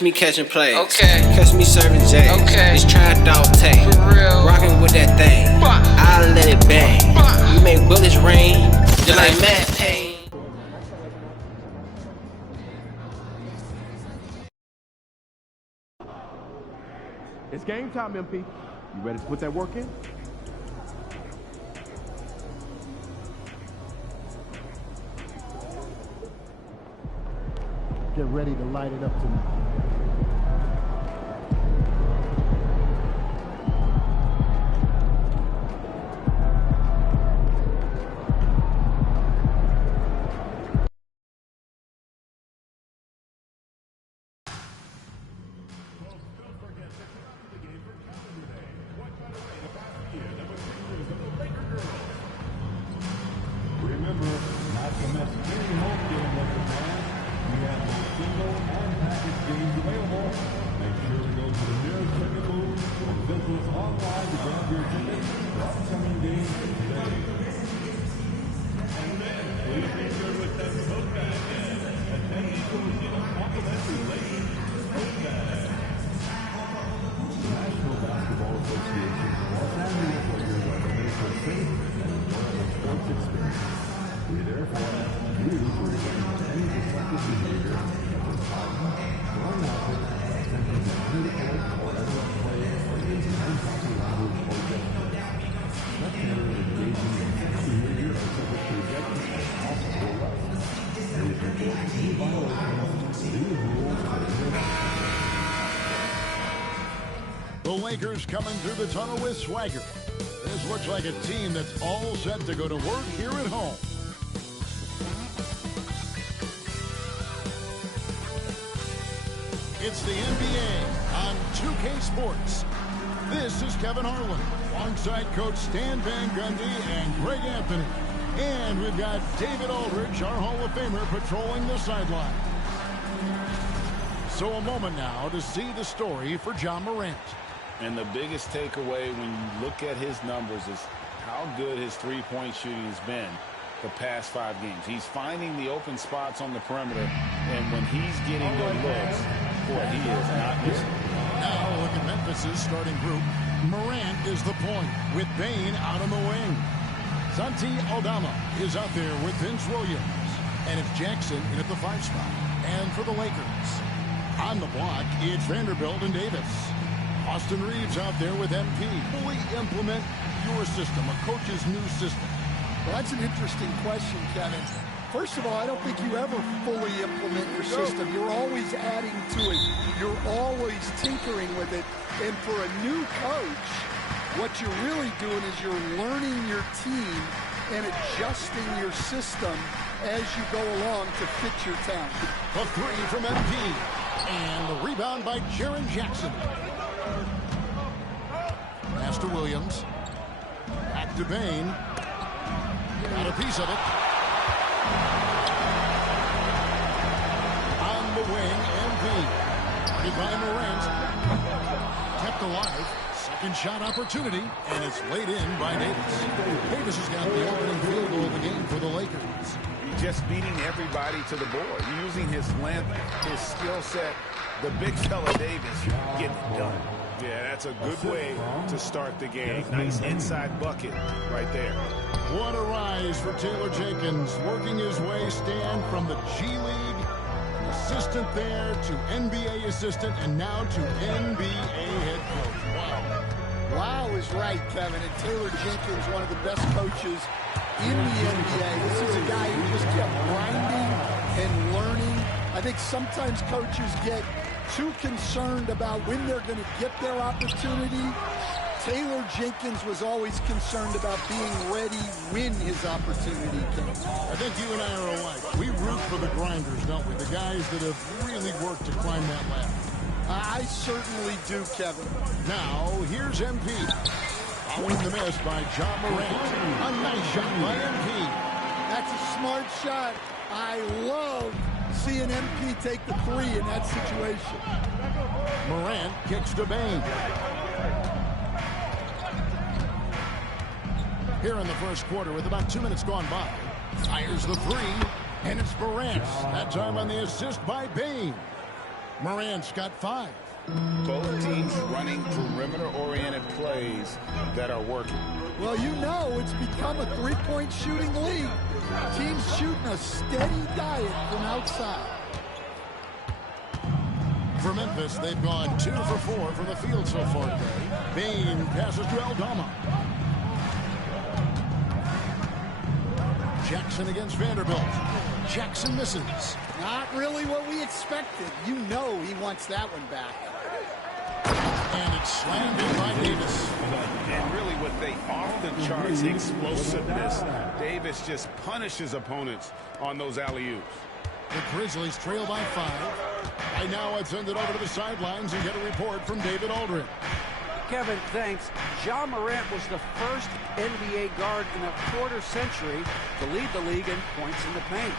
Catch me catching plays. Okay. Catch me serving J's. Okay. It's Trap Dog Tay. For real. Rockin' with that thing. I'll let it bang. We make bullets rain. Just like Matt Payne. It's game time, MP. You ready to put that work in? Get ready to light it up tonight. Remember, not to miss any home game of the time. We have both single and package games available. Make sure to go to the nearest ticket booth or visit us online to grab your tickets for upcoming games today. Please be sure with that tote bag in. Attendees will receive a complimentary ladies tote bag. The National Basketball Association's Los Angeles Lakers are committed to a safe and enjoyable sports experience. We therefore ask you to refrain from any deceptive behavior such as fighting, throwing outfits, attempting to manipulate or interrupt play, or using improper language or gestures. Spectators engaging in such behavior are subject to ejection and possible arrest. Please report any violations. These rules are The Lakers coming through the tunnel with swagger. This looks like a team that's all set to go to work here at home. It's the NBA on 2K Sports. This is Kevin Harlan, alongside Coach Stan Van Gundy and Greg Anthony. And we've got David Aldridge, our Hall of Famer, patrolling the sideline. So a moment now to see the story for John Morant. And the biggest takeaway when you look at his numbers is how good his three-point shooting has been the past 5 games. He's finding the open spots on the perimeter, and when he's getting the looks, boy, he is not missing. Now look at Memphis's starting group. Morant is the point with Bane out on the wing. Santi Aldama is out there with Vince Williams. And it's Jackson in at the 5 spot. And for the Lakers, on the block, it's Vanderbilt and Davis. Austin Reeves out there with MP. Fully implement your system, a coach's new system. Well, that's an interesting question, Kevin. First of all, I don't think you ever fully implement your system. You're always adding to it. You're always tinkering with it. And for a new coach, what you're really doing is you're learning your team and adjusting your system as you go along to fit your talent. A 3 from MP. And the rebound by Jaren Jackson. Pass to Williams. Back to Bane. Got a piece of it. On the wing, MP. Guarded by Morant. Kept alive. Second shot opportunity. And it's laid in by Davis. Davis has got the opening field goal of the game for the Lakers. Just beating everybody to the board, using his length, his skill set. The big fella Davis getting it done. Yeah, that's a good way to start the game. Nice inside bucket right there. What a rise for Taylor Jenkins, working his way, Stan, from the G League, an assistant there to NBA assistant, and now to NBA head coach. Wow. Wow is right, Kevin. And Taylor Jenkins, one of the best coaches in the NBA. This is a guy who just kept grinding and learning. I think sometimes coaches get too concerned about when they're going to get their opportunity. Taylor Jenkins was always concerned about being ready when his opportunity came. I think you and I are alike. We root for the grinders, don't we? The guys that have really worked to climb that ladder. I certainly do, Kevin. Now, here's MP. Following the miss by John Morant. A nice shot by MP. That's a smart shot. I love seeing MP take the 3 in that situation. Morant kicks to Bane. Here in the first quarter with about 2 minutes gone by. Fires the 3, and it's Morant. That time on the assist by Bane. Morant's got 5. Both teams running perimeter-oriented plays that are working. Well, you know it's become a three-point shooting league. Teams shooting a steady diet from outside. For Memphis, they've gone 2 for 4 from the field so far today. Bane passes to Aldama. Jackson against Vanderbilt. Jackson misses. Not really what we expected. You know he wants that one back. And it's slammed in by Davis. And really what they often chart is explosiveness. Davis just punishes opponents on those alley-oops. The Grizzlies trail by 5. Right now, I'd send it over to the sidelines and get a report from David Aldridge. Kevin, thanks. John Morant was the first NBA guard in a quarter century to lead the league in points in the paint.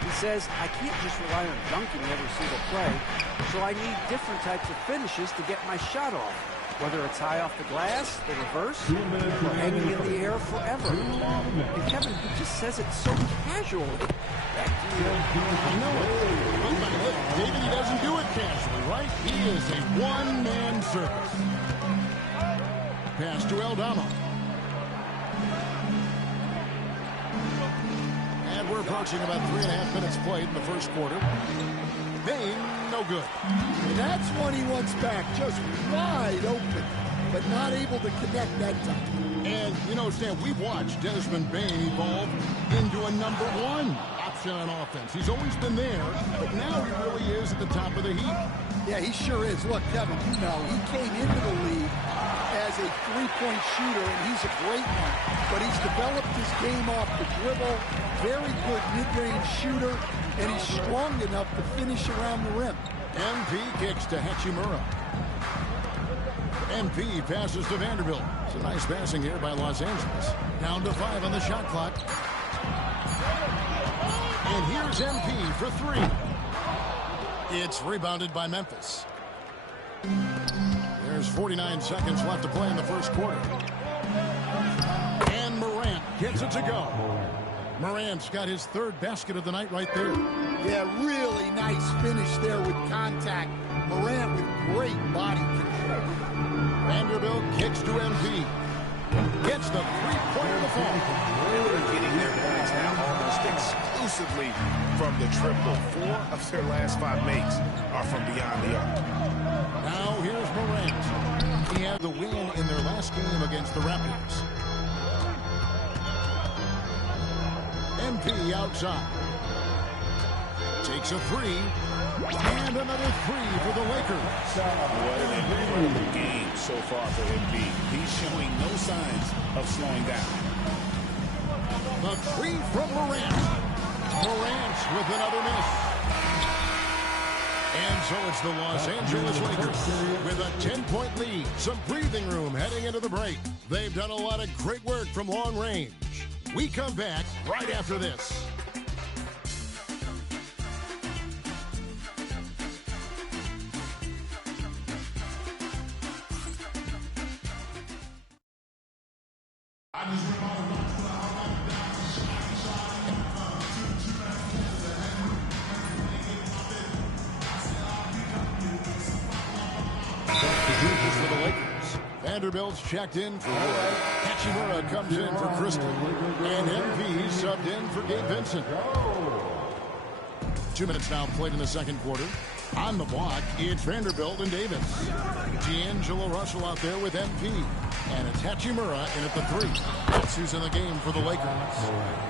He says, I can't just rely on dunking every single play, so I need different types of finishes to get my shot off, whether it's high off the glass, the reverse, or hanging in the air forever. And Kevin, he just says it so casually. Back to you. I know it. But look, David, he doesn't do it casually, right? He is a one-man circus. Pass to Aldama. And we're approaching about 3.5 minutes played in the first quarter. Bane, no good. And that's one he wants back, just wide open, but not able to connect that time. And, you know, Stan, we've watched Desmond Bane evolve into a #1 option on offense. He's always been there, but now he really is at the top of the heap. Yeah, he sure is. Look, Kevin, you know, he came into the league as a three-point shooter, and he's a great one. But he's developed his game off the dribble, very good mid-range shooter, and he's strong enough to finish around the rim. MP kicks to Hachimura. MP passes to Vanderbilt. It's a nice passing here by Los Angeles. Down to 5 on the shot clock. And here's MP for 3. It's rebounded by Memphis. There's 49 seconds left to play in the first quarter. And Morant gets it to go. Morant's got his 3rd basket of the night right there. Yeah, really nice finish there with contact. Morant with great body control. Vanderbilt kicks to MP. Gets the three-pointer to fall. They're getting their points now almost exclusively from the triple. 4 of their last 5 makes are from beyond the arc. Now here's Morant. He had the win in their last game against the Raptors. MP outside. Takes a 3. And another 3 for the Lakers. What an incredible game so far for MP. He's showing no signs of slowing down. The 3 from Morant. Morant with another miss. And so it's the Los Angeles Lakers with a 10-point lead. Some breathing room heading into the break. They've done a lot of great work from long range. We come back right after this. For the Lakers. Vanderbilt's checked in for Wood. Hachimura comes in for Crystal. And MP subbed in for Gabe Vincent. 2 minutes now played in the second quarter. On the block, it's Vanderbilt and Davis. D'Angelo Russell out there with MP. And it's Hachimura in at the 3. That's who's in the game for the Lakers.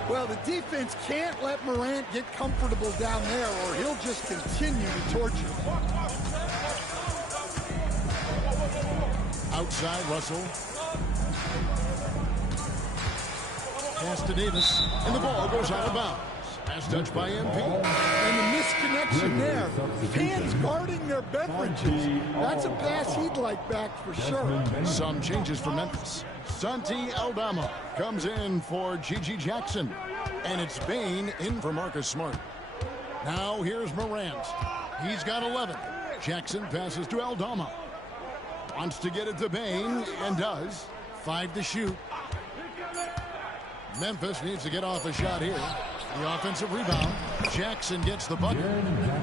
Well, the defense can't let Morant get comfortable down there, or he'll just continue to torture. Outside, Russell. Pass to Davis. And the ball goes out of bounds. Pass touch by MP. And the misconnection there. Fans guarding their beverages. That's a pass he'd like back for sure. Some changes for Memphis. Santi Aldama comes in for Gigi Jackson. And it's Bane in for Marcus Smart. Now here's Morant. He's got 11. Jackson passes to Aldama. Wants to get it to Bane, and does. 5 to shoot. Memphis needs to get off a shot here. The offensive rebound. Jackson gets the bucket.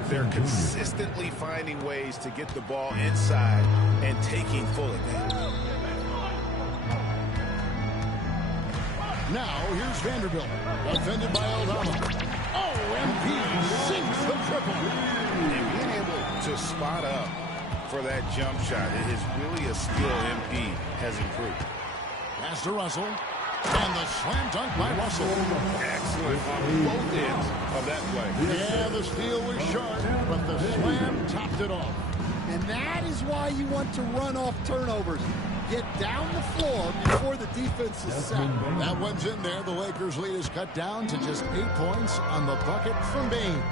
They're consistently finding ways to get the ball inside and taking full advantage. Now, here's Vanderbilt. Defended by Aldama. Oh, MP sinks the triple. And being able to spot up for that jump shot, it is really a skill MP has improved. Pass to Russell. And the slam dunk by Russell. Excellent on both ends of that play. Yeah, the steal was short, but the slam topped it off. And that is why you want to run off turnovers. Get down the floor before the defense is set. That one's in there. The Lakers' lead is cut down to just 8 points on the bucket from Bane.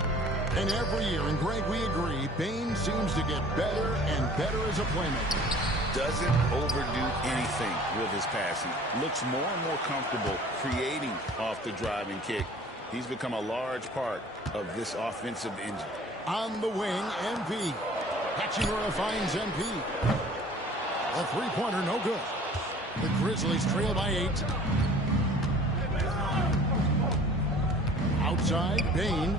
And every year, and Greg, we agree, Bane seems to get better and better as a playmaker. Doesn't overdo anything with his passing. Looks more and more comfortable creating off the driving kick. He's become a large part of this offensive engine. On the wing, MP. Hachimura finds MP. A three-pointer, no good. The Grizzlies trail by 8. Outside, Bane.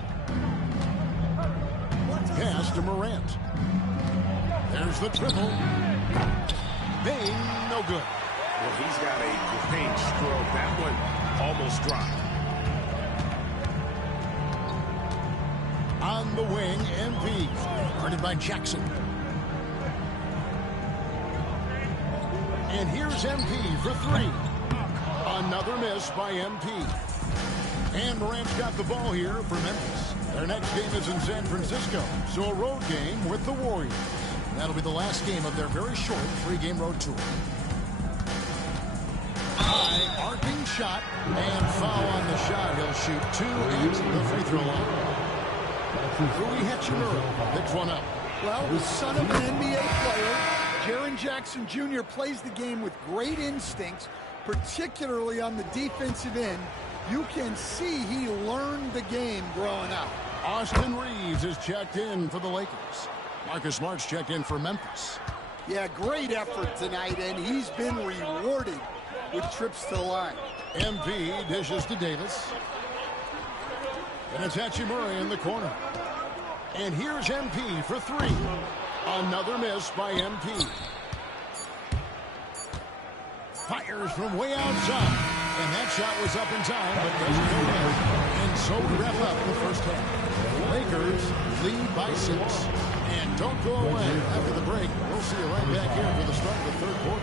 Pass to Morant. There's the triple. Bane, no good. Well, he's got a great stroke. That one almost dropped. On the wing, MP. Guarded by Jackson. And here's MP for 3. Another miss by MP. And Morant's got the ball here for Memphis. Their next game is in San Francisco, so a road game with the Warriors. That'll be the last game of their very short 3-game road tour. High arcing shot and foul on the shot. He'll shoot 2 at the free throw line. Rui Hachimura picks one up. Well, the son of an NBA player, Jaren Jackson Jr. plays the game with great instincts, particularly on the defensive end. You can see he learned the game growing up. Austin Reeves is checked in for the Lakers. Marcus Smart's checked in for Memphis. Yeah, great effort tonight, and he's been rewarded with trips to the line. MP dishes to Davis. And it's Hachimura in the corner. And here's MP for 3. Another miss by MP. Fires from way outside. And that shot was up in time, but doesn't go in. And so we wrap up the first half. Lakers lead by 6. And don't go away after the break. We'll see you right back here for the start of the third quarter.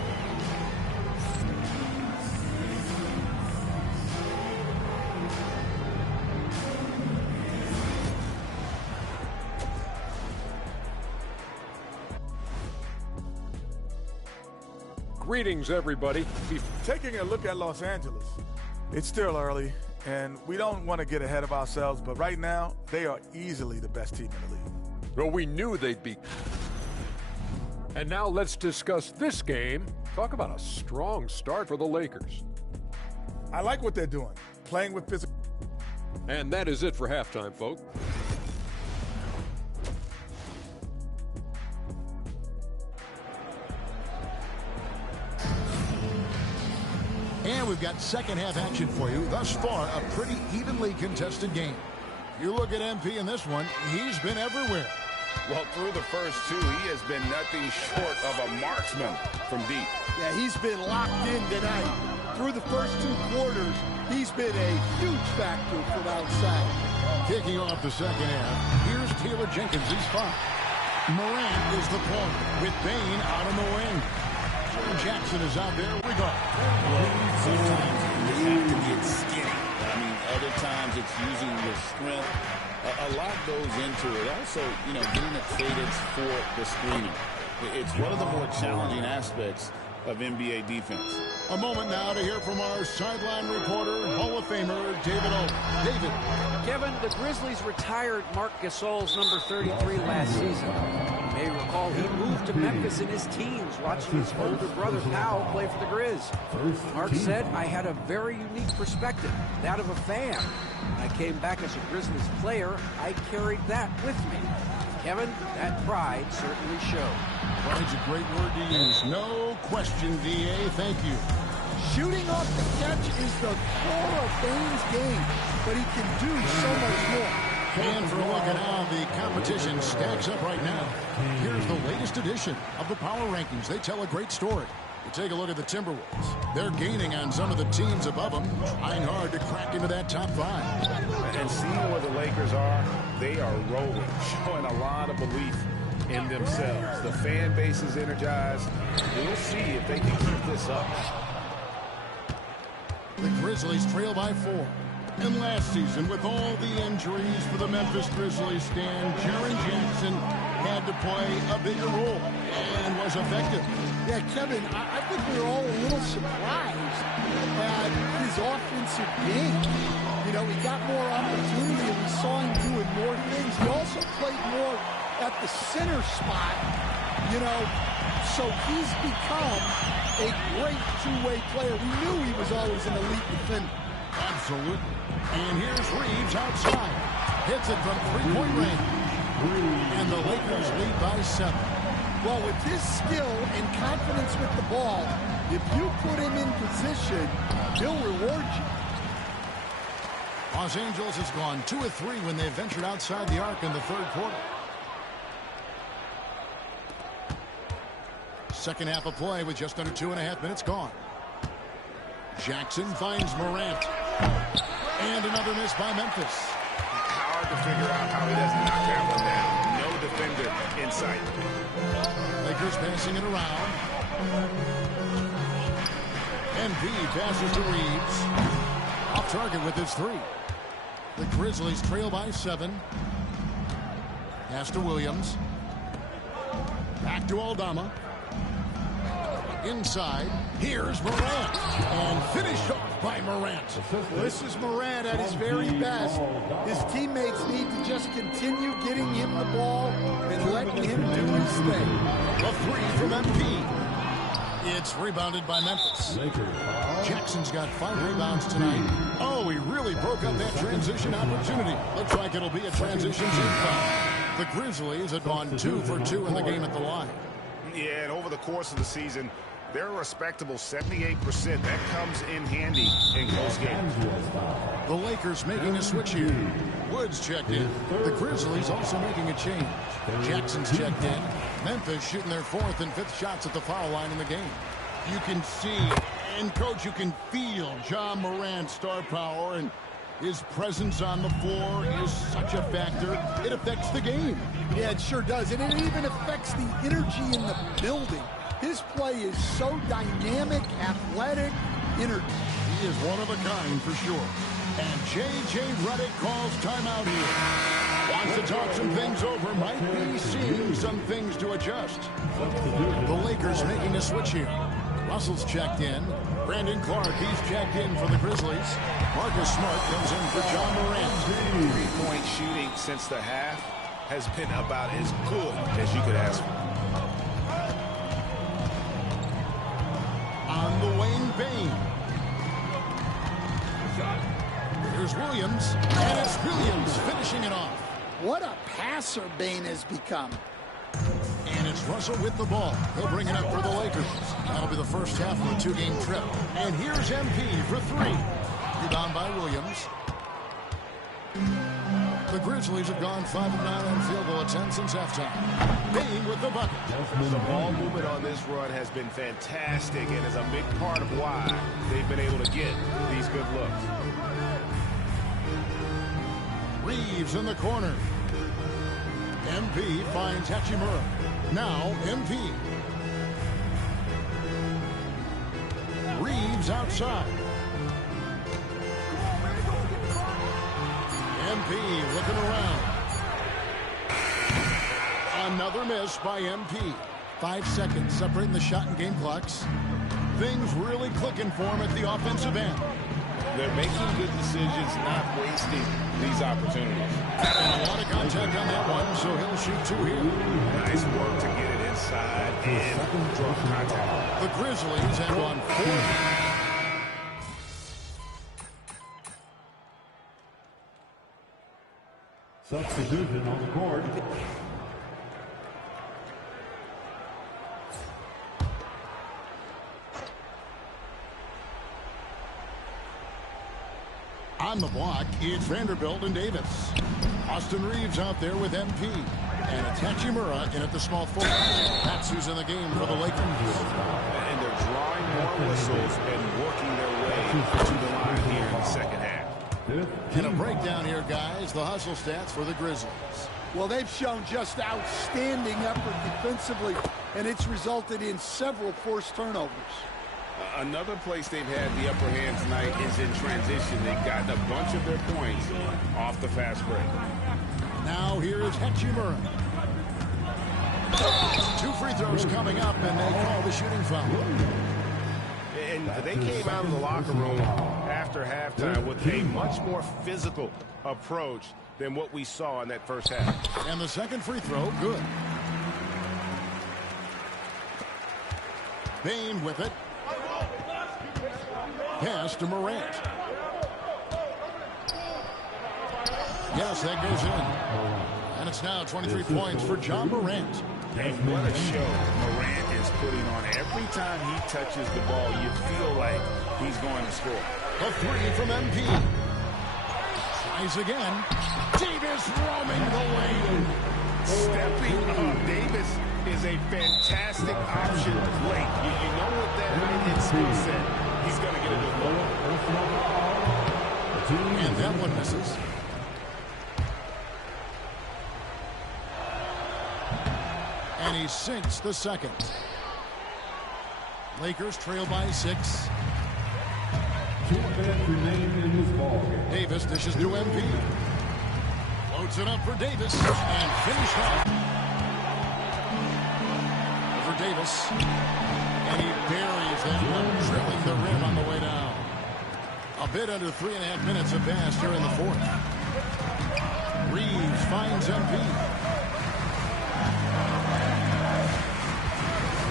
Greetings, everybody. Taking a look at Los Angeles, it's still early, and we don't want to get ahead of ourselves, but right now, they are easily the best team in the league. Well, we knew they'd be. And now let's discuss this game. Talk about a strong start for the Lakers. I like what they're doing, playing with physical. And that is it for halftime, folks. And we've got second half action for you. Thus far, a pretty evenly contested game. You look at MP in this one, he's been everywhere. Well, through the first 2, he has been nothing short of a marksman from deep. Yeah, he's been locked in tonight. Through the first 2 quarters, he's been a huge factor from outside. Kicking off the second half, here's Taylor Jenkins, he's 5. Morant is the point with Bane out on the wing. Jackson is out there. We go. Sometimes you have to get skinny. I mean, other times it's using your strength. A lot goes into it. Also, getting the cadence for the screening. It's one of the more challenging aspects of NBA defense. A moment now to hear from our sideline reporter, Hall of Famer David O. David. Kevin, the Grizzlies retired Marc Gasol's number 33 last season. You may recall he moved to Memphis in his teens, watching his older brother Powell play for the Grizz. Marc said, I had a very unique perspective, that of a fan. When I came back as a Grizzlies player, I carried that with me. Kevin, that pride certainly showed. Pride's a great word to use. No question, D.A. Thank you. Shooting off the catch is the core of Bane's game, but he can do so much more. And for a look at how the competition stacks up right now, here's the latest edition of the Power Rankings. They tell a great story. You take a look at the Timberwolves. They're gaining on some of the teams above them, trying hard to crack into that top 5. And seeing where the Lakers are, they are rolling, showing a lot of belief in themselves. The fan base is energized. We'll see if they can keep this up. The Grizzlies trail by 4. And last season, with all the injuries for the Memphis Grizzlies, Stan, Jaren Jackson had to play a bigger role and was effective. Yeah, Kevin, I think we were all a little surprised at his offensive game. You know, he got more opportunity and we saw him doing more things. He also played more at the center spot, you know, so he's become a great two-way player. We knew he was always an elite defender. Absolutely. And here's Reeves outside. Hits it from three-point range. And the Lakers lead by 7. Well, with his skill and confidence with the ball, if you put him in position, he'll reward you. Los Angeles has gone 2 of 3 when they ventured outside the arc in the third quarter. Second half of play with just under 2.5 minutes gone. Jackson finds Morant. And another miss by Memphis. Hard to figure out how he doesn't knock that one down. No defender in sight. Lakers passing it around. MP passes to Reeves. Off target with his 3. The Grizzlies trail by 7. Pass to Williams. Back to Aldama. Inside, here's Morant, and finished off by Morant. Well, this is Morant at his very best. His teammates need to just continue getting him the ball and letting him do his thing. A 3 from MP. It's rebounded by Memphis. Jackson's got 5 rebounds tonight. Oh, he really broke up that transition opportunity. Looks like it'll be a transition team foul. The Grizzlies had gone 2 for 2 in the game at the line. Yeah, and over the course of the season, they're a respectable 78%. That comes in handy in close games. The Lakers making a switch here. Woods checked in. The Grizzlies also making a change. Jackson's checked in. Memphis shooting their 4th and 5th shots at the foul line in the game. You can see, and Coach, you can feel John Morant's star power, and his presence on the floor is such a factor. It affects the game. Yeah, it sure does. And it even affects the energy in the building. His play is so dynamic, athletic, energy. He is one of a kind for sure. And J.J. Redick calls timeout here. Wants to talk some things over. Might be seeing some things to adjust. The Lakers making a switch here. Russell's checked in. Brandon Clark, he's checked in for the Grizzlies. Marcus Smart comes in for John Morant. 3-point shooting since the half has been about as good as you could ask for. On the wing, Bane. Here's Williams, and it's Williams finishing it off. What a passer Bane has become. And it's Russell with the ball. He'll bring it up for the Lakers. That'll be the first half of a 2-game trip. And here's MP for 3. Rebound by Williams. The Grizzlies have gone 5 of 9 on field goal attempts since halftime. Bane with the bucket. The ball movement on this run has been fantastic and is a big part of why they've been able to get these good looks. Reeves in the corner. MP finds Hachimura. Now MP. Reeves outside. MP looking around. Another miss by MP. 5 seconds separating the shot and game clocks. Things really clicking for him at the offensive end. They're making good decisions, not wasting these opportunities. And a lot of contact on that one, so he'll shoot 2 here. Nice work to get it inside and draw contact. The Grizzlies have gone 4. Substitution on the court. On On the block, it's Vanderbilt and Davis. Austin Reeves out there with MP. And it's Hachimura in at the small forward. That's who's in the game for the Lakers. And they're drawing more whistles and working their way to the line here in the second half. And a breakdown here, guys. The hustle stats for the Grizzlies. Well, they've shown just outstanding effort defensively, and it's resulted in several forced turnovers. Another place they've had the upper hand tonight is in transition. They've gotten a bunch of their points off the fast break. Now here is Hachimura. 2 free throws coming up, and they call the shooting foul. And they came out of the locker room after halftime with a much more physical approach than what we saw in that first half. And the second free throw, good. Bain with it. Pass to Morant. Yes, that goes in. And it's now 23 points for John Morant. And what a show Morant is putting on. Every time he touches the ball, you feel like he's going to score. A 3 from MP. Tries again. Davis roaming the lane. Stepping up. Davis is a fantastic option late. You know what that height and skill set, he's going to get a good look. And that one misses. And he sinks the second. Lakers trail by 6. 2 minutes remain in this ball game. Davis dishes to MP. Floats it up for Davis and finished off. For Davis. And he buries that one, drilling the rim on the way down. A bit under 3.5 minutes have passed here in the fourth. Reeves finds MP.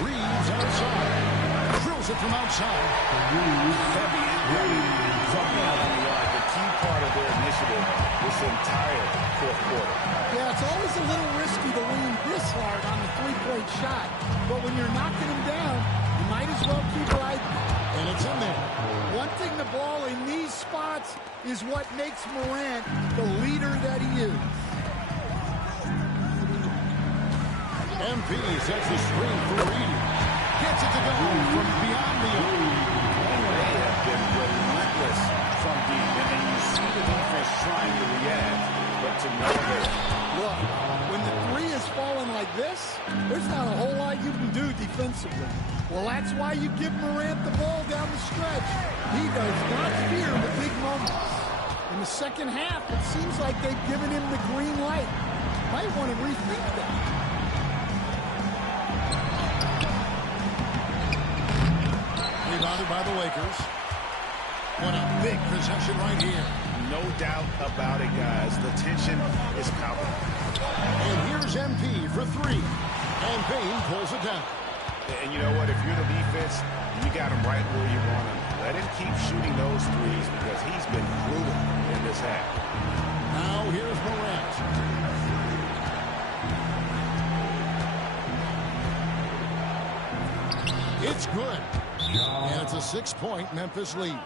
Reeves outside. Drills it from outside. Heavy from the key part of their initiative this entire fourth quarter. Yeah, it's always a little risky to lean this hard on the three-point shot. But when you're knocking him down, you might as well keep riding. And it's in there. Wanting the ball in these spots is what makes Morant the leader that he is. MP sets the screen for Reeves. Gets it to go from beyond the arc. They have been relentless from deep, and you see the defense trying to react, but to no avail. Look, when the three is falling like this, there's not a whole lot you can do defensively. Well, that's why you give Morant the ball down the stretch. He does not fear the big moments. In the second half, it seems like they've given him the green light. Might want to rethink that. Rebounded by the Lakers. What a big possession right here. No doubt about it, guys. The tension is palpable. And here's MP for 3. And Bain pulls it down. And you know what? If you're the defense, you got him right where you want him. Let him keep shooting those threes because he's been brutal in this half. Now here's Morant. It's good. And it's a 6-point Memphis lead.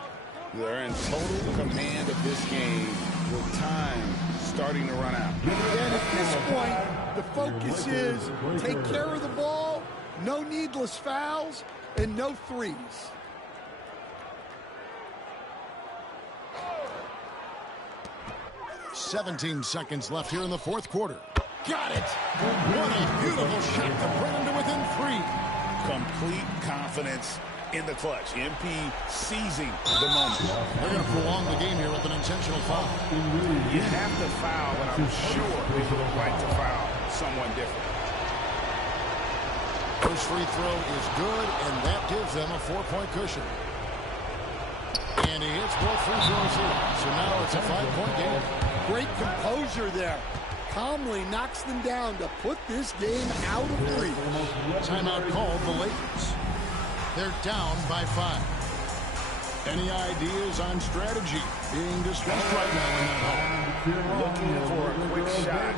They're in total command of this game with time starting to run out. And at this point, the focus is take care of the ball, no needless fouls, and no threes. "17 seconds left here in the fourth quarter. Got it! What a beautiful shot to bring him to within 3. Complete confidence in the clutch. MP seizing the moment. They're going to prolong the game here with an intentional foul. You have to foul, but I'm sure they would like to foul someone different. First free throw is good, and that gives them a 4-point cushion. And he hits both free throws here. So now it's a 5-point game. Great composure there. Calmly knocks them down to put this game out of reach. Timeout called the Lakers. They're down by 5. Any ideas on strategy being discussed right now in that hall? Looking for a quick shot,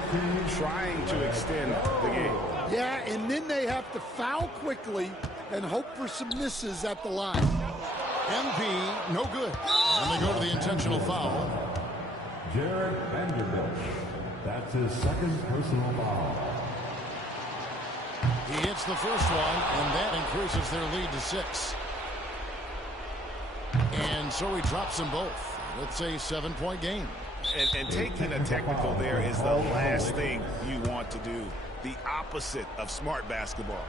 trying to extend the game. Yeah, and then they have to foul quickly and hope for some misses at the line. MP, no good. And they go to the intentional foul. Jared Vanderbilt. That's his second personal foul. He hits the first one, and that increases their lead to 6. And so he drops them both. It's a 7-point game. And taking a technical there is the last thing you want to do. The opposite of smart basketball.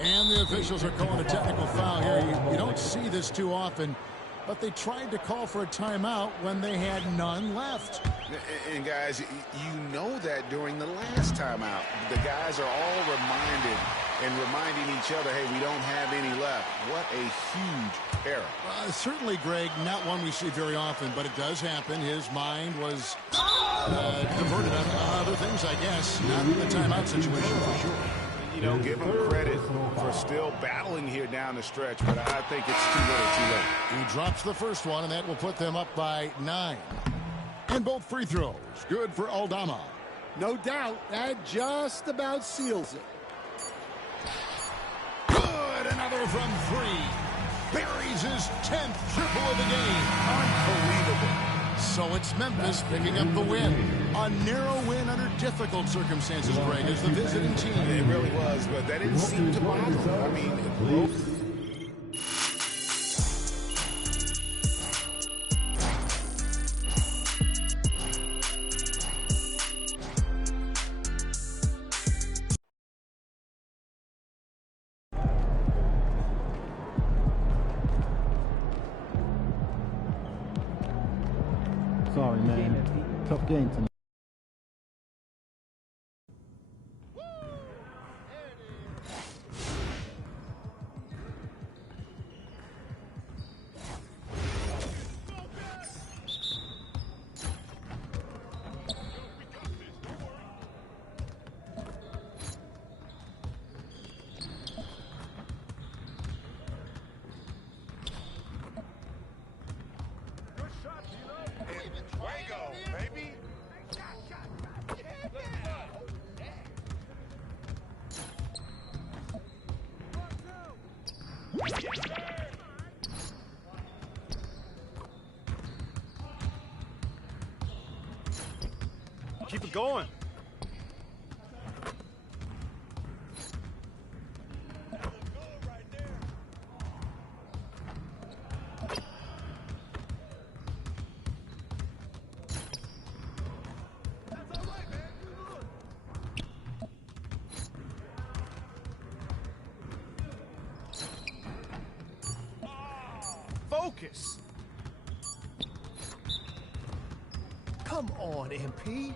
And the officials are calling a technical foul here. You don't see this too often, but they tried to call for a timeout when they had none left. And guys, you know that during the last timeout, the guys are all reminding each other, hey, we don't have any left. What a huge error. Certainly, Greg, not one we see very often, but it does happen. His mind was diverted on other things, I guess. Not the timeout situation for sure. You know, give him credit for still battling here down the stretch, but I think it's too little too late. He drops the first one, and that will put them up by 9. And both free throws good for Aldama. No doubt, that just about seals it. Good, another from 3. Buries his 10th triple of the game. Unbelievable. So it's Memphis picking up the win. A narrow win under difficult circumstances, Greg, as the visiting team. It really was, but that didn't seem to bother them. I mean, Sorry, man. Tough game tonight. Keep it going. Focus. Come on, MP.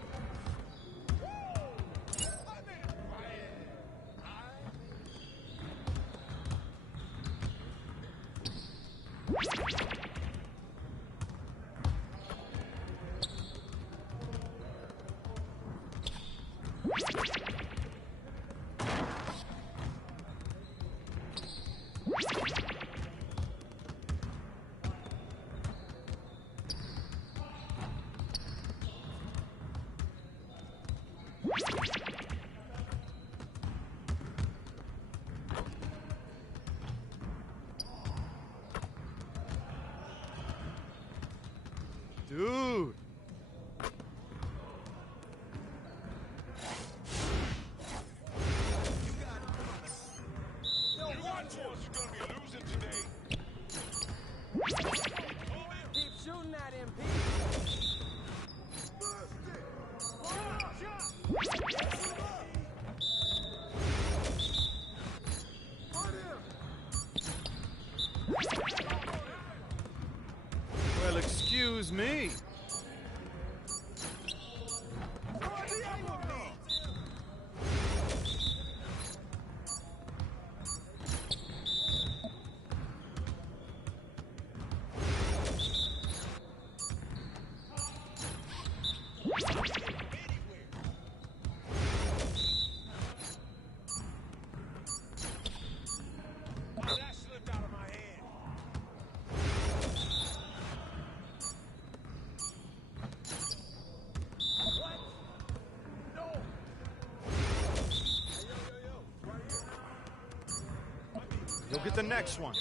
You'll get the next one.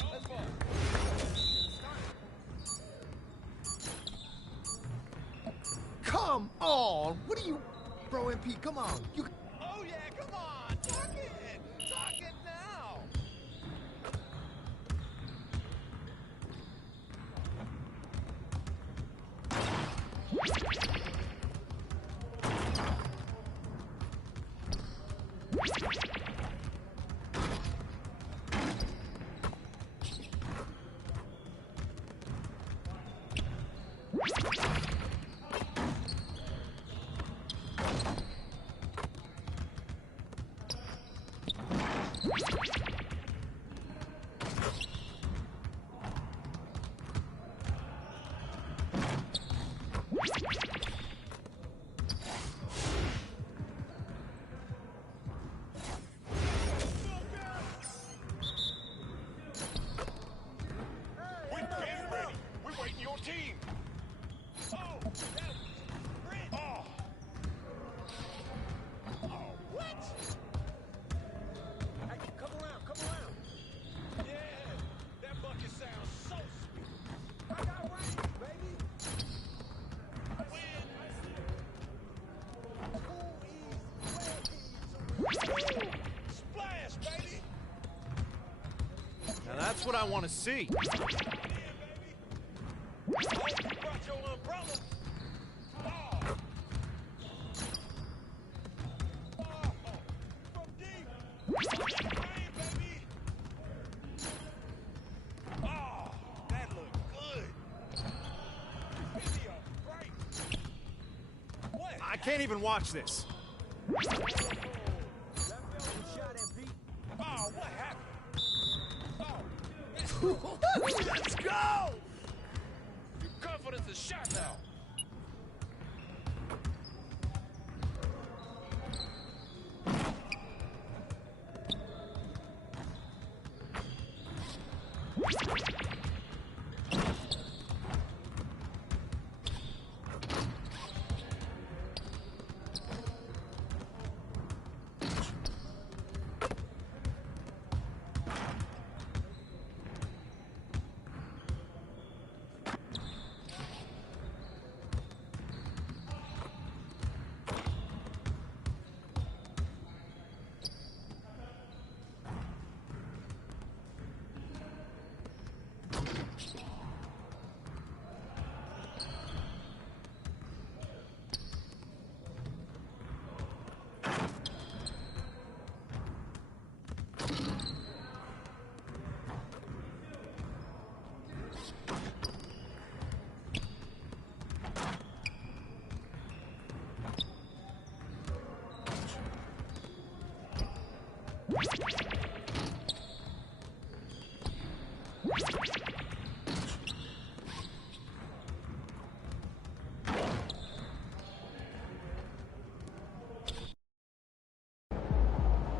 Come on! What are you... Bro, MP, come on. You... Oh, yeah, come on. Talk it. Talk it now. Splash, baby. Now that's what I want to see. Oh, you brought your umbrella. Oh. Oh, from deep. Rain, baby. Oh, that looked good. Video, great. What? I can't even watch this. Oh, what happened? Oh, let's go! Your confidence is shot now.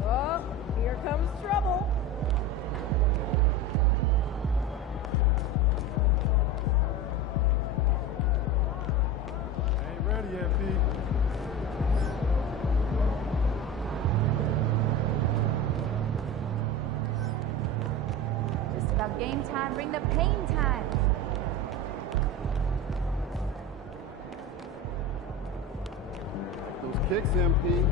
Oh, here comes trouble. Ain't ready, MP. Just about game time, bring the pain time. Those kicks, MP.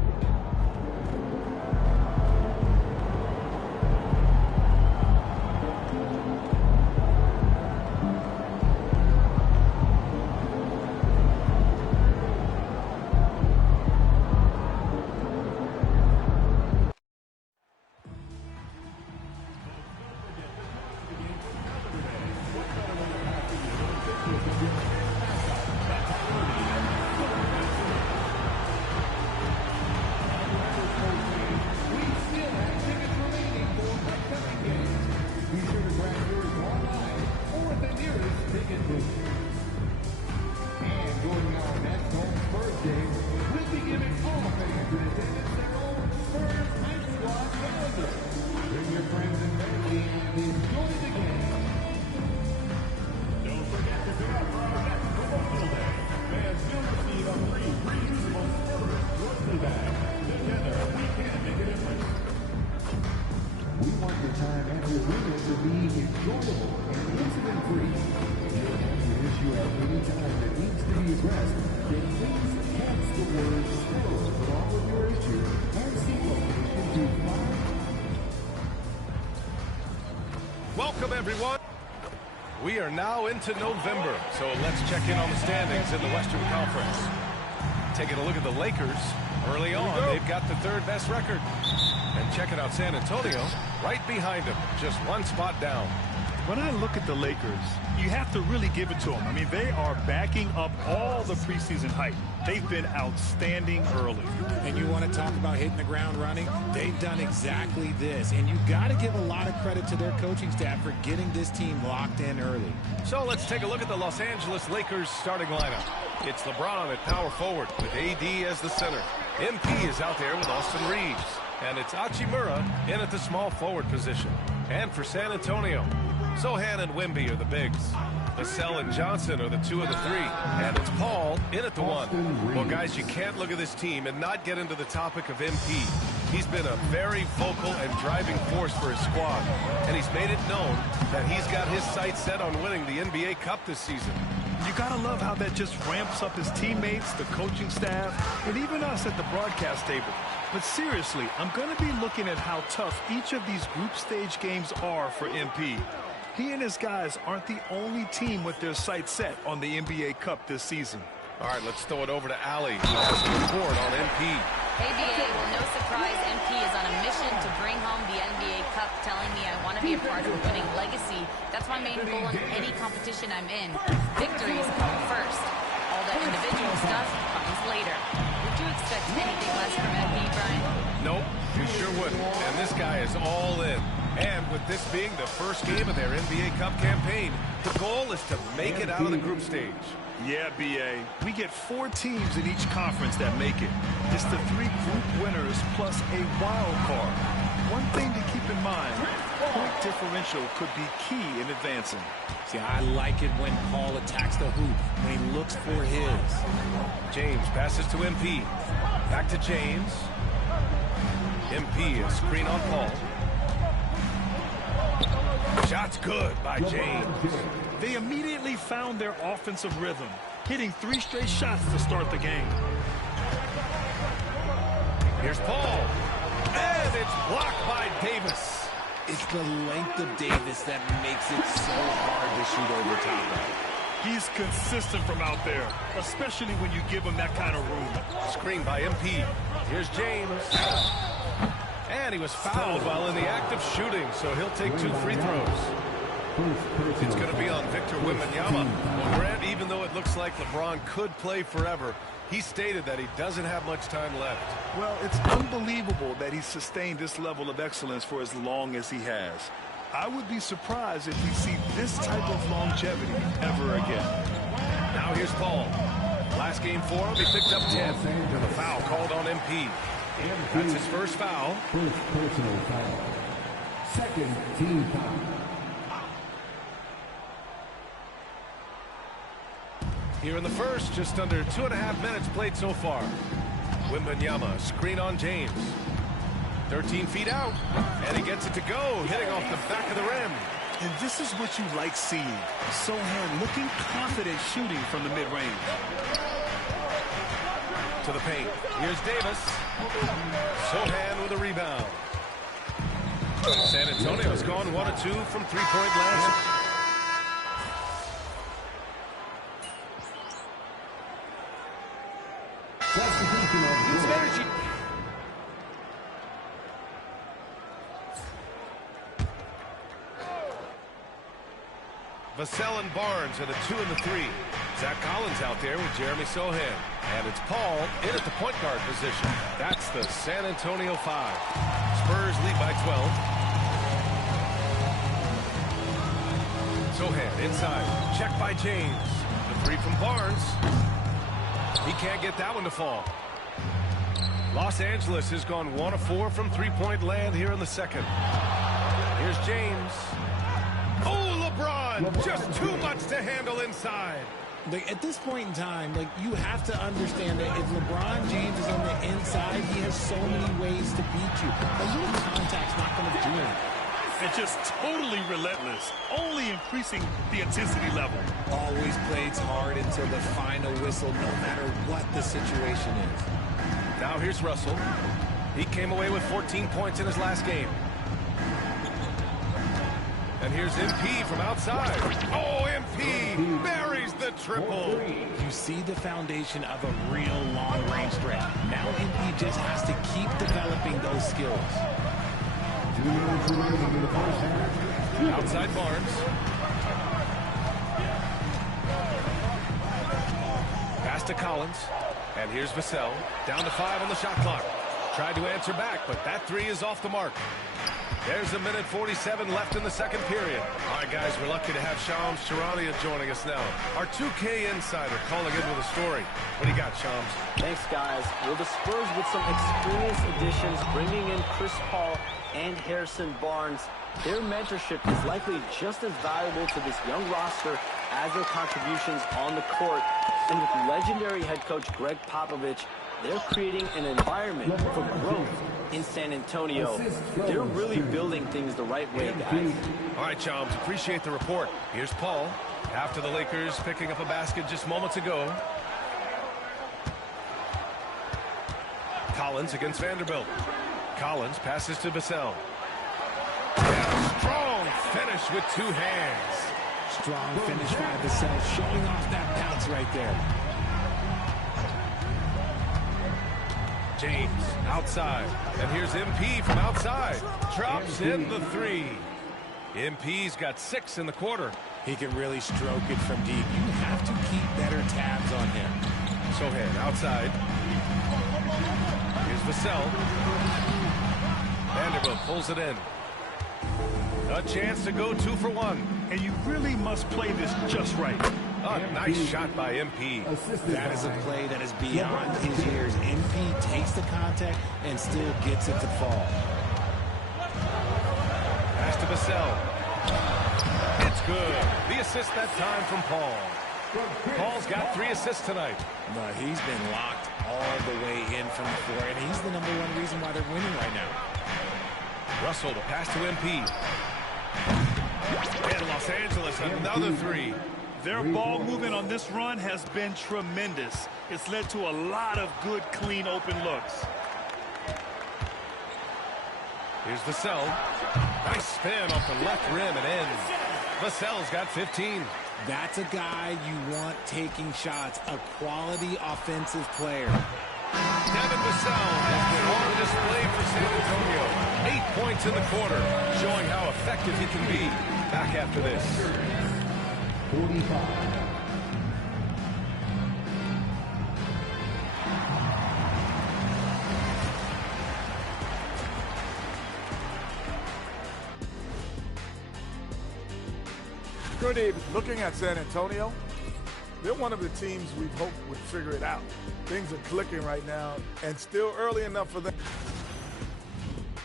We are now into November, so let's check in on the standings in the Western Conference. Taking a look at the Lakers. Early on, they've got the third best record. And checking out San Antonio, right behind them, just one spot down. When I look at the Lakers, you have to really give it to them. I mean, they are backing up all the preseason hype. They've been outstanding early. And you want to talk about hitting the ground running? They've done exactly this. And you got to give a lot of credit to their coaching staff for getting this team locked in early. So let's take a look at the Los Angeles Lakers starting lineup. It's LeBron at power forward with AD as the center. MP is out there with Austin Reeves. And it's Hachimura in at the small forward position. And for San Antonio, Sohan and Wemby are the bigs. Vassell and Johnson are the 2 of the 3. And it's Paul in at the 1. Well, guys, you can't look at this team and not get into the topic of MP. He's been a very vocal and driving force for his squad. And he's made it known that he's got his sights set on winning the NBA Cup this season. You got to love how that just ramps up his teammates, the coaching staff, and even us at the broadcast table. But seriously, I'm going to be looking at how tough each of these group stage games are for MP. He and his guys aren't the only team with their sights set on the NBA Cup this season. All right, let's throw it over to Allie, who has a report on MP. ABA, well, no surprise, MP is on a mission to bring home the NBA Cup, telling me I want to be a part of a winning legacy. That's my main goal in any competition I'm in. Victories come first. All that individual stuff comes later. Would you expect anything less from MP, Brian? Nope, we sure wouldn't. And this guy is all in. And with this being the first game of their NBA Cup campaign, the goal is to make it out of the group stage. Yeah, BA. We get 4 teams in each conference that make it. It's the 3 group winners plus a wild card. One thing to keep in mind, point differential could be key in advancing. See, I like it when Paul attacks the hoop, when he looks for his. James passes to MP. Back to James. MP, a screen on Paul. Shot's good by James. They immediately found their offensive rhythm, hitting 3 straight shots to start the game. Here's Paul. And it's blocked by Davis. It's the length of Davis that makes it so hard to shoot over top of. He's consistent from out there, especially when you give him that kind of room. Screen by MP. Here's James. And he was fouled while in the act of shooting, so he'll take 2 free throws. It's going to be on Victor Wembanyama. Well, Grant, even though it looks like LeBron could play forever, he stated that he doesn't have much time left. Well, it's unbelievable that he's sustained this level of excellence for as long as he has. I would be surprised if we see this type of longevity ever again. Now here's Paul. Last game for him, he picked up 10. And a foul called on MP. That's his first foul. First personal foul. Second team foul. Here in the first, just under 2.5 minutes played so far. Wembanyama, screen on James. 13 feet out, and he gets it to go, hitting off the back of the rim. And this is what you like seeing. Sohan looking confident shooting from the mid-range. To the paint. Here's Davis. Sohan with a rebound. San Antonio's gone 1 of 2 from 3-point land. Vassell and Barnes are the 2 and the 3. Zach Collins out there with Jeremy Sohan. And it's Paul in at the point guard position. That's the San Antonio 5. Spurs lead by 12. Sohan inside. Check by James. The 3 from Barnes. He can't get that one to fall. Los Angeles has gone 1 of 4 from 3-point land here in the second. Here's James. Oh, LeBron! Just too much to handle inside. Like, at this point in time, like, you have to understand that if LeBron James is on the inside, he has so many ways to beat you. A little contact's not going to do anything. And just totally relentless, only increasing the intensity level. Always plays hard until the final whistle, no matter what the situation is. Now here's Russell. He came away with 14 points in his last game. And here's MP from outside. Oh, MP buries the triple. You see the foundation of a real long-range threat. Now MP just has to keep developing those skills. Outside Barnes. Pass to Collins. And here's Vassell. Down to 5 on the shot clock. Tried to answer back, but that three is off the mark. There's a minute 47 left in the second period. All right, guys, we're lucky to have Shams Charania joining us now. Our 2K insider calling in with a story. What do you got, Shams? Thanks, guys. Well, the Spurs with some experienced additions, bringing in Chris Paul and Harrison Barnes. Their mentorship is likely just as valuable to this young roster as their contributions on the court. And with legendary head coach Greg Popovich, they're creating an environment for growth in San Antonio. They're really building things the right way, guys. All right, Shams, appreciate the report. Here's Paul. After the Lakers picking up a basket just moments ago. Collins against Vanderbilt. Collins passes to Vassell. Strong finish with 2 hands. Strong finish by Vassell, showing off that bounce right there. James outside, and here's MP from outside. Drops in the 3. MP's got 6 in the quarter. He can really stroke it from deep. You have to keep better tabs on him. Sohan outside. Here's Vassell. Vanderbilt pulls it in. A chance to go 2 for 1. And you really must play this just right. A nice shot by MP. That is a play that is beyond his years. MP takes the contact and still gets it to fall. Pass to Vassell. It's good. The assist that time from Paul. Paul's got 3 assists tonight. No, he's been locked all the way in from the floor, and he's the #1 reason why they're winning right now. Russell, the pass to MP. And Los Angeles, another 3. Their ball movement on this run has been tremendous. It's led to a lot of good, clean, open looks. Here's Vassell. Nice spin off the left rim and ends. Vassell's got 15. That's a guy you want taking shots, a quality offensive player. Devin Vassell has been on display for San Antonio. 8 points in the quarter, showing how effective he can be. Back after this. 45. Good evening. Looking at San Antonio, they're one of the teams we've hoped would figure it out. Things are clicking right now, and still early enough for them.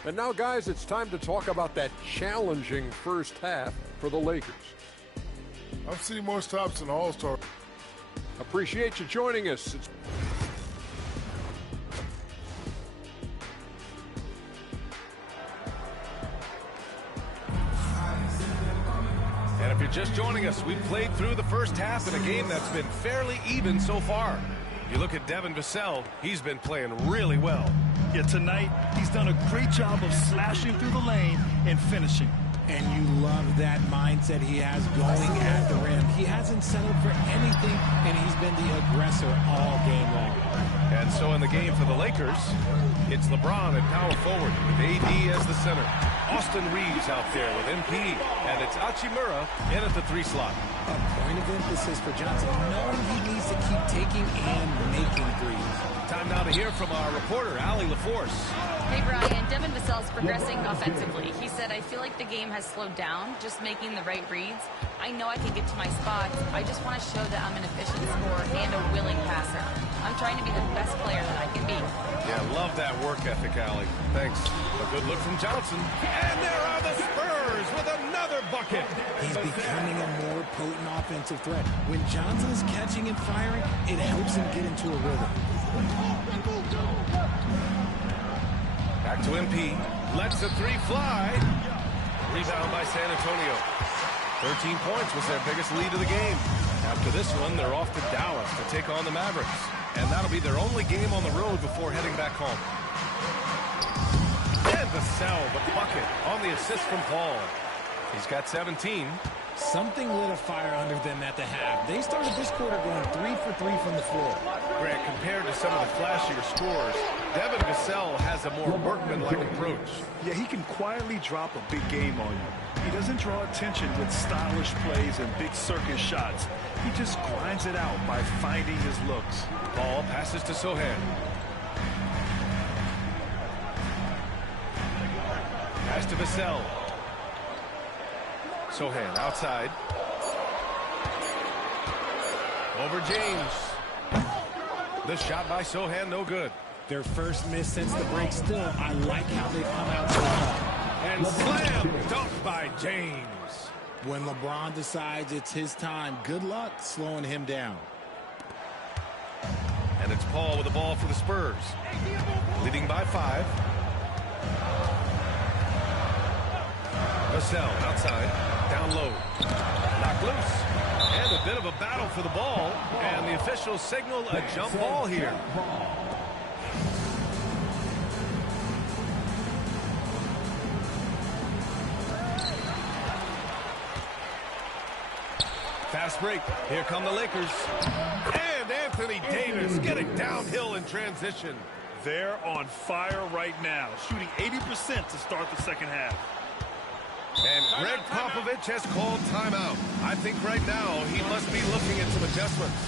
And now, guys, it's time to talk about that challenging first half for the Lakers. I've seen more stops in All-Star. Appreciate you joining us. And if you're just joining us, we've played through the first half in a game that's been fairly even so far. You look at Devin Vassell, he's been playing really well. Yeah, tonight, he's done a great job of slashing through the lane and finishing. And you love that mindset he has going at the rim. He hasn't settled for anything, and he's been the aggressor all game long. And so in the game for the Lakers, it's LeBron at power forward with AD as the center. Austin Reeves out there with MP, and it's Hachimura in at the 3 slot. A point of emphasis for Johnson, knowing he needs to keep taking and making threes. Time now to hear from our reporter, Allie LaForce. Hey, Brian. Devin Vassell's progressing offensively. He said, I feel like the game has slowed down, just making the right reads. I know I can get to my spots. I just want to show that I'm an efficient scorer and a willing passer. I'm trying to be the best player that I can be. Yeah, love that work ethic, Allie. Thanks. A good look from Johnson. And there are the Spurs with another bucket. He's becoming a more potent offensive threat. When Johnson is catching and firing, it helps him get into a rhythm. Back to MP. Lets the 3 fly. Rebound by San Antonio. 13 points was their biggest lead of the game. After this one, they're off to Dallas to take on the Mavericks. And that'll be their only game on the road before heading back home. And Vassell, the bucket, on the assist from Paul. He's got 17. Something lit a fire under them at the half. They started this quarter going 3 for 3 from the floor. Grant, compared to some of the flashier scores, Devin Vassell has a more workman-like approach. Yeah, he can quietly drop a big game on you. He doesn't draw attention with stylish plays and big circus shots. He just grinds it out by finding his looks. Ball passes to Sohan. Pass to Vassell. Sohan outside. Over James. The shot by Sohan, no good. Their first miss since the break. Still, I like how they've come out so far. And slam dunk by James. When LeBron decides it's his time, good luck slowing him down. And it's Paul with the ball for the Spurs. Leading by 5. Vassell outside. Down low. Knocked loose. And a bit of a battle for the ball. And the officials signal a jump ball here. Fast break. Here come the Lakers. And Anthony Davis getting downhill in transition. They're on fire right now, shooting 80% to start the second half. And Greg Popovich has called timeout. I think right now he must be looking at some adjustments.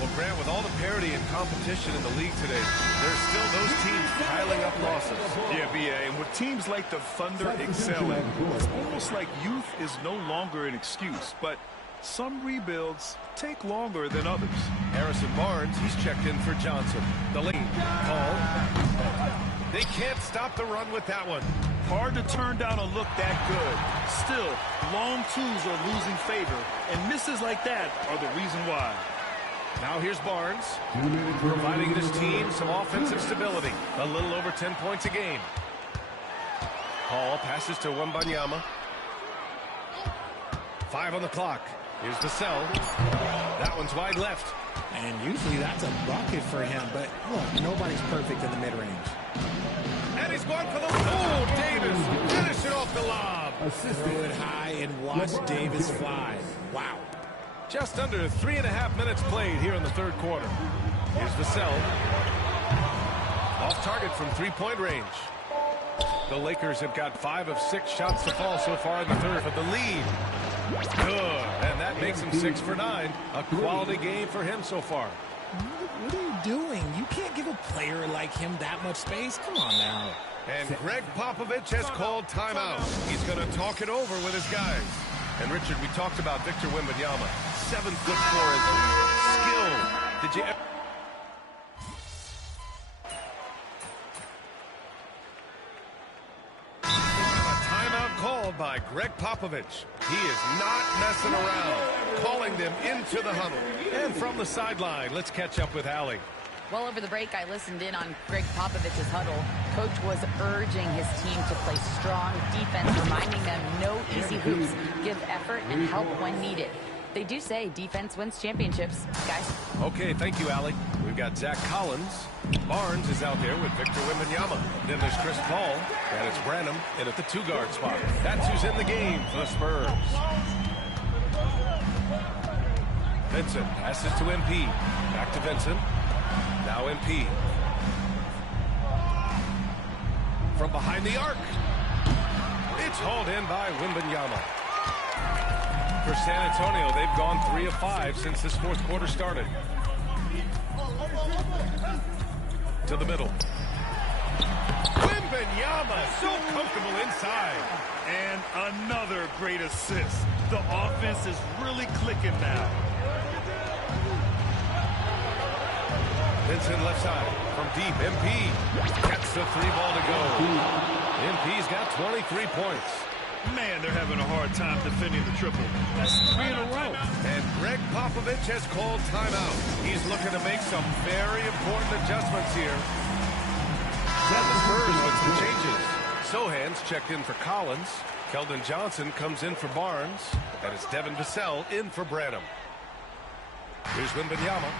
Well, Grant, with all the parity and competition in the league today, there's still those teams piling up losses. Yeah, BA, and with teams like the Thunder excelling, it's almost like youth is no longer an excuse, but some rebuilds take longer than others. Harrison Barnes, he's checked in for Johnson. The lead. Paul. They can't stop the run with that one. Hard to turn down a look that good. Still, long twos are losing favor, and misses like that are the reason why. Now here's Barnes, providing this team some offensive stability. A little over 10 points a game. Paul passes to Wembanyama. 5 on the clock. Here's Vassell. That one's wide left. And usually that's a bucket for him, but look, nobody's perfect in the mid-range. And he's going for the... Oh, Davis! Finish it off the lob. Throw it high and watch Davis fly. Wow. Just under 3.5 minutes played here in the third quarter. Here's Vassell. Off target from three-point range. The Lakers have got 5 of 6 shots to fall so far in the third for the lead. Good. And that makes him 6 for 9. A quality game for him so far. What are you doing? You can't give a player like him that much space. Come on now. And Greg Popovich has called timeout. He's going to talk it over with his guys. And Richard, we talked about Victor Wembanyama. 7 foot 4 inches. Skill. Did you ever... by Greg Popovich. He is not messing around, calling them into the huddle. And from the sideline, let's catch up with Allie. Well, over the break, I listened in on Greg Popovich's huddle. Coach was urging his team to play strong defense, reminding them no easy hoops, give effort and help when needed. They do say defense wins championships, guys. Okay, thank you, Allie. We've got Zach Collins. Barnes is out there with Victor Wembanyama. Then there's Chris Paul, and it's Branham in at the 2-guard spot. That's who's in the game for the Spurs. Vincent passes to MP. Back to Vincent. Now MP. From behind the arc. It's hauled in by Wembanyama. For San Antonio, they've gone 3 of 5 since this fourth quarter started. To the middle. Wembanyama, so comfortable inside. And another great assist. The offense is really clicking now. Vincent left side from deep. MP gets the 3-ball to go. MP's got 23 points. Man, they're having a hard time defending the triple. That's 3 in a row. And Greg Popovich has called timeout. He's looking to make some very important adjustments here. And the Spurs with some changes. Sohan's checked in for Collins. Keldon Johnson comes in for Barnes. And it's Devin Vassell in for Branham. Here's Wembanyama.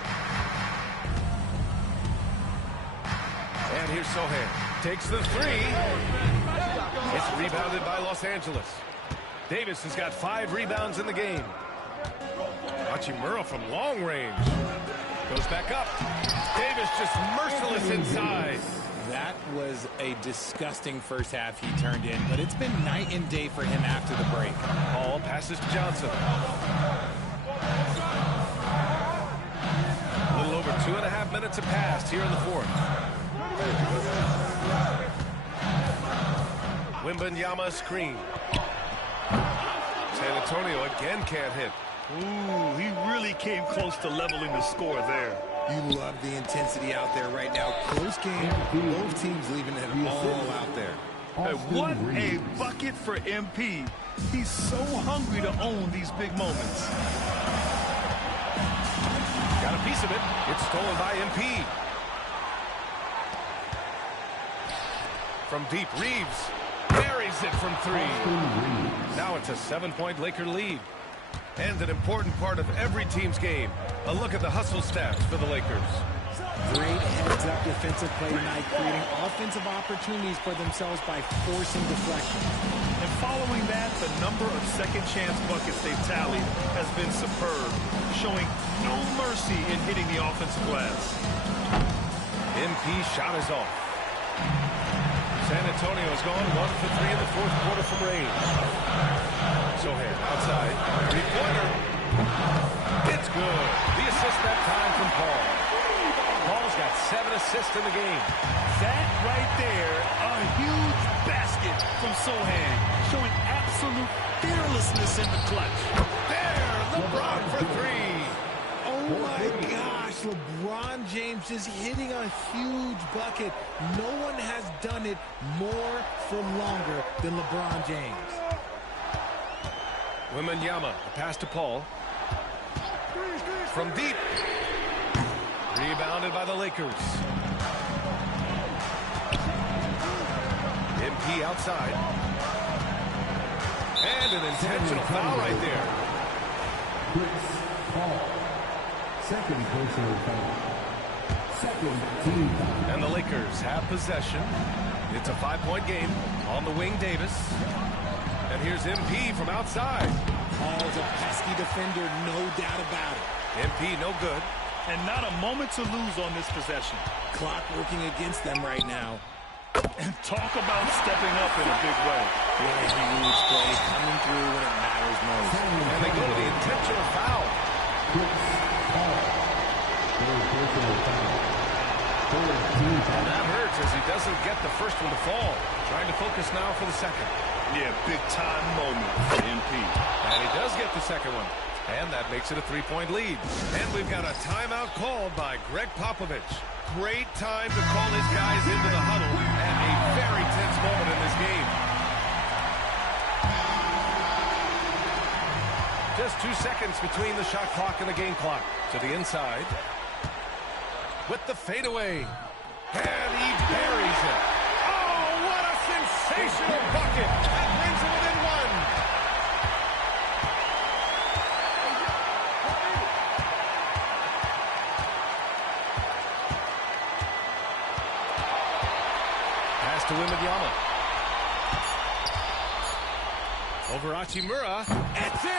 And here's Sohan. Takes the 3. It's rebounded by Los Angeles. Davis has got 5 rebounds in the game. Hachimura from long range. Goes back up. Davis just merciless inside. That was a disgusting first half he turned in, but it's been night and day for him after the break. Ball passes to Johnson. A little over 2.5 minutes have passed here in the fourth. Wembanyama screen. San Antonio again can't hit. Ooh, he really came close to leveling the score there. You love the intensity out there right now. Close game, both teams leaving it all out there. Hey, what a bucket for MP. He's so hungry to own these big moments. Got a piece of it. It's stolen by MP. From deep, Reeves buries it from 3. Now it's a 7-point Laker lead. And an important part of every team's game. A look at the hustle stats for the Lakers. Great heads-up defensive play tonight, creating offensive opportunities for themselves by forcing deflection. And following that, the number of second-chance buckets they've tallied has been superb, showing no mercy in hitting the offensive glass. MP shot is off. San Antonio has gone 1 for 3 in the fourth quarter from range. Sohan outside. 3-pointer. It's good. The assist that time from Paul. Paul's got 7 assists in the game. That right there, a huge basket from Sohan, showing absolute fearlessness in the clutch. There, LeBron for 3. Oh my gosh, LeBron James just hitting a huge bucket. No one has done it more for longer than LeBron James. Wembanyama, a pass to Paul. From deep. Rebounded by the Lakers. MP outside. And an intentional foul right there. Second personal foul. Second team foul. And the Lakers have possession. It's a 5-point game. On the wing, Davis. And here's MP from outside. Paul's a pesky defender, no doubt about it. MP no good. And not a moment to lose on this possession. Clock working against them right now. And talk about stepping up in a big way. What a huge play coming through when it matters most. And they go to the intentional foul. And that hurts as he doesn't get the first one to fall. Trying to focus now for the second. Yeah, big time moment for MP. And he does get the second one. And that makes it a 3-point lead. And we've got a timeout called by Greg Popovich. Great time to call his guys into the huddle at a very tense moment in this game. Just 2 seconds between the shot clock and the game clock. To the inside. With the fadeaway. And he buries it. Oh, what a sensational bucket. That brings him within 1. Pass to Wembanyama. Over Hachimura. It's in!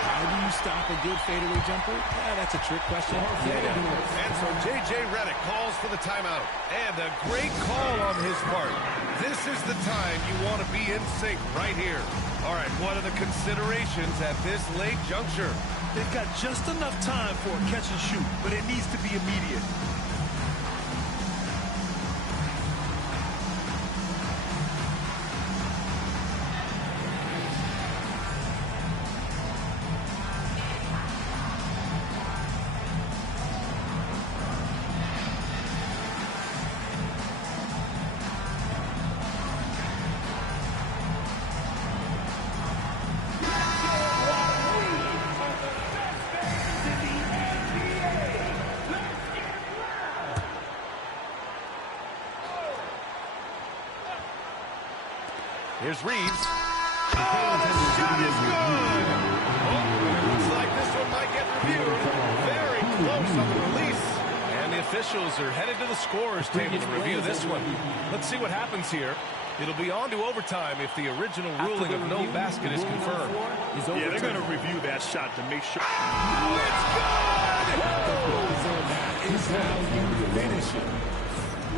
How do you stop a good fadeaway jumper? Yeah, that's a trick question. And so J.J. Redick calls for the timeout. And a great call on his part. This is the time you want to be in sync right here. All right, what are the considerations at this late juncture? They've got just enough time for a catch and shoot, but it needs to be immediate. Here's Reeves. Oh, the shot is good! Oh, it looks like this one might get reviewed. Very close on the release. And the officials are headed to the scorer's table to review this one. Let's see what happens here. It'll be on to overtime if the original ruling of no basket is confirmed. Yeah, they're going to review that shot to make sure. Oh, it's good! That is how you finish it.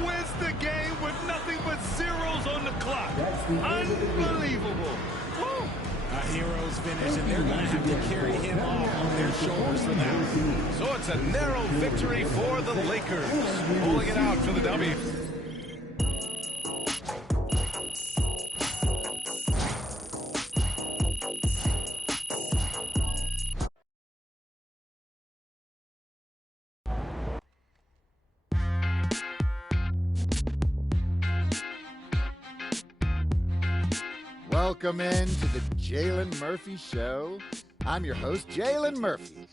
Wins the game with nothing but zeros on the clock. Unbelievable. Woo. A hero's finish, and they're going to have to carry him off on their shoulders for that. So it's a narrow victory for the Lakers, pulling it out for the W. Welcome in to the Jalen Murphy Show. I'm your host, Jalen Murphy.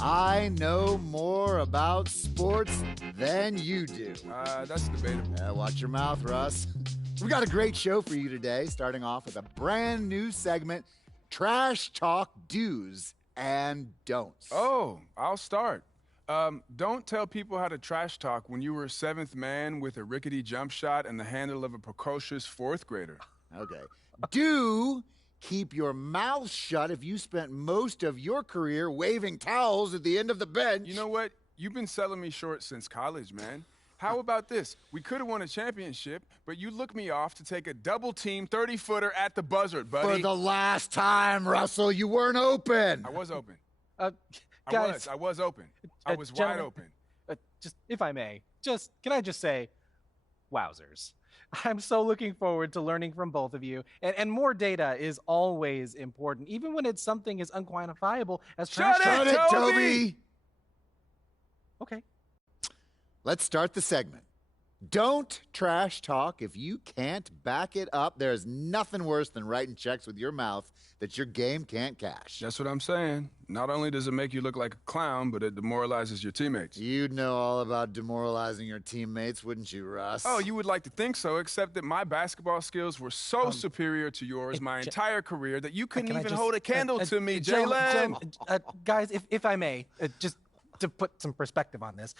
I know more about sports than you do. That's debatable. Watch your mouth, Russ. We've got a great show for you today, starting off with a brand new segment, Trash Talk Do's and Don'ts. Oh, I'll start. Don't tell people how to trash talk when you were a seventh man with a rickety jump shot and the handle of a precocious fourth grader. Okay. Do keep your mouth shut if you spent most of your career waving towels at the end of the bench. You know what? You've been selling me short since college, man. How about this? We could have won a championship, but you looked me off to take a double-team 30-footer at the buzzer, buddy. For the last time, Russell, you weren't open. I was open. Guys, I was open. I was wide open. Just, if I may, can I just say, wowzers. I'm so looking forward to learning from both of you. And more data is always important, even when it's something as unquantifiable as trash talk. Shut it, Toby! Okay. Let's start the segment. Don't trash talk if you can't back it up. There's nothing worse than writing checks with your mouth that your game can't cash. That's what I'm saying. Not only does it make you look like a clown, but it demoralizes your teammates. You'd know all about demoralizing your teammates, wouldn't you, Russ? Oh, you would like to think so, except that my basketball skills were so superior to yours my entire career that you couldn't even hold a candle to me, Jalen. Guys, if I may, just to put some perspective on this,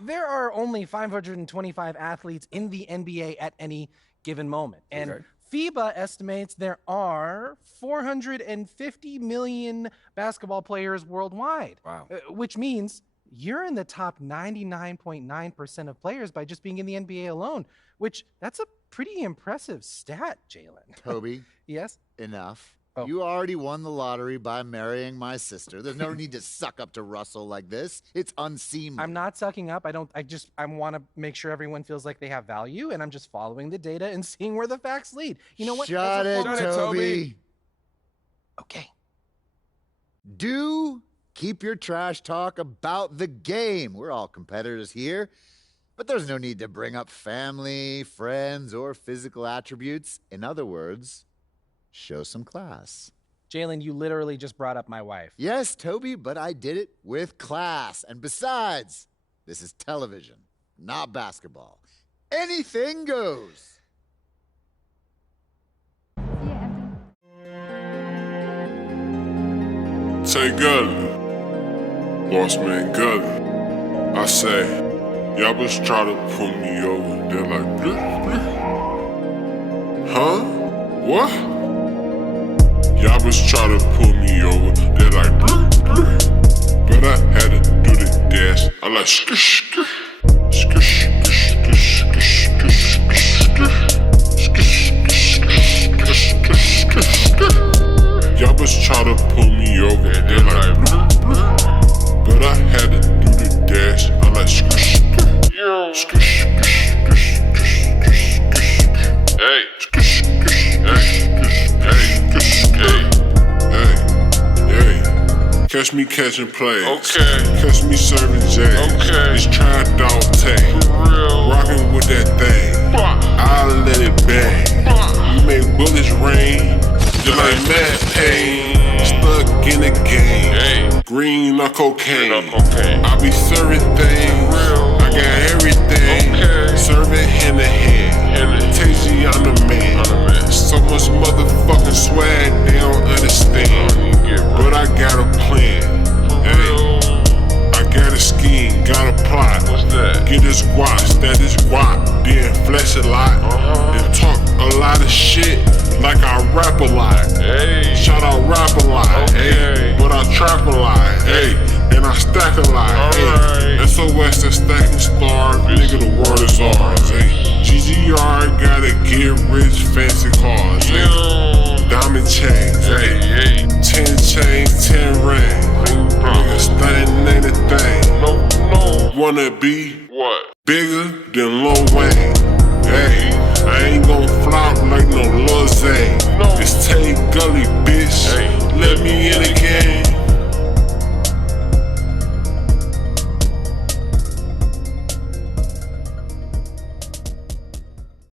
there are only 525 athletes in the NBA at any given moment. And FIBA estimates there are 450 million basketball players worldwide. Wow. Which means you're in the top 99.9% of players by just being in the NBA alone, which that's a pretty impressive stat, Jalen. Toby. Yes? Enough. Oh. You already won the lottery by marrying my sister. There's no need to suck up to Russell like this. It's unseemly. I'm not sucking up. I want to make sure everyone feels like they have value, and I'm just following the data and seeing where the facts lead. You know what? Shut it, Toby. Okay. Do keep your trash talk about the game. We're all competitors here, but there's no need to bring up family, friends, or physical attributes. In other words, show some class. Jalen, you literally just brought up my wife. Yes, Toby, but I did it with class. And besides, this is television, not basketball. Anything goes. Tay Gully, boss man Gully. I say, y'all was try to pull me over. They're like, bleh, bleh. Huh? What? Y'all was trying to pull me over, they're like, bleh, bleh. But I had to do the dash. I like, skish, skish, skish, skish, skish, skish, skish, skish, skish, skish. Y'all was trying to pull me over, they're like, bleh, bleh. But I had to do the dash. I like, skish, skish, skish, skish, skish, skish. Hey, skish, skish, hey, catch me catching plays. Okay. Catch me serving J's. Okay. It's trying dog tag. Rockin' with that thing. I'll let it bang. You make bullets rain. Just like mad pain. Stuck in the game. Green or cocaine. I be serving things. I got everything. Serving hand to hand. Tasty, I'm the man. So much motherfucking swag, they don't understand. But I got a plan. Hey, I got a scheme, got a plot. What's that? Get this guac, that is guac. then flex a lot, and talk a lot of shit like I rap a lot. Shout out rap a lot, but I trap a lot, and I stack a lot. SOS the stacking star, nigga, the world is ours. GGR gotta get rich, fancy cars. Diamond chains, 10 chains, 10 rings. Nigga stunning ain't a thing. Wanna be bigger than Lil Wayne. I ain't gon' flop like no Lil Zay.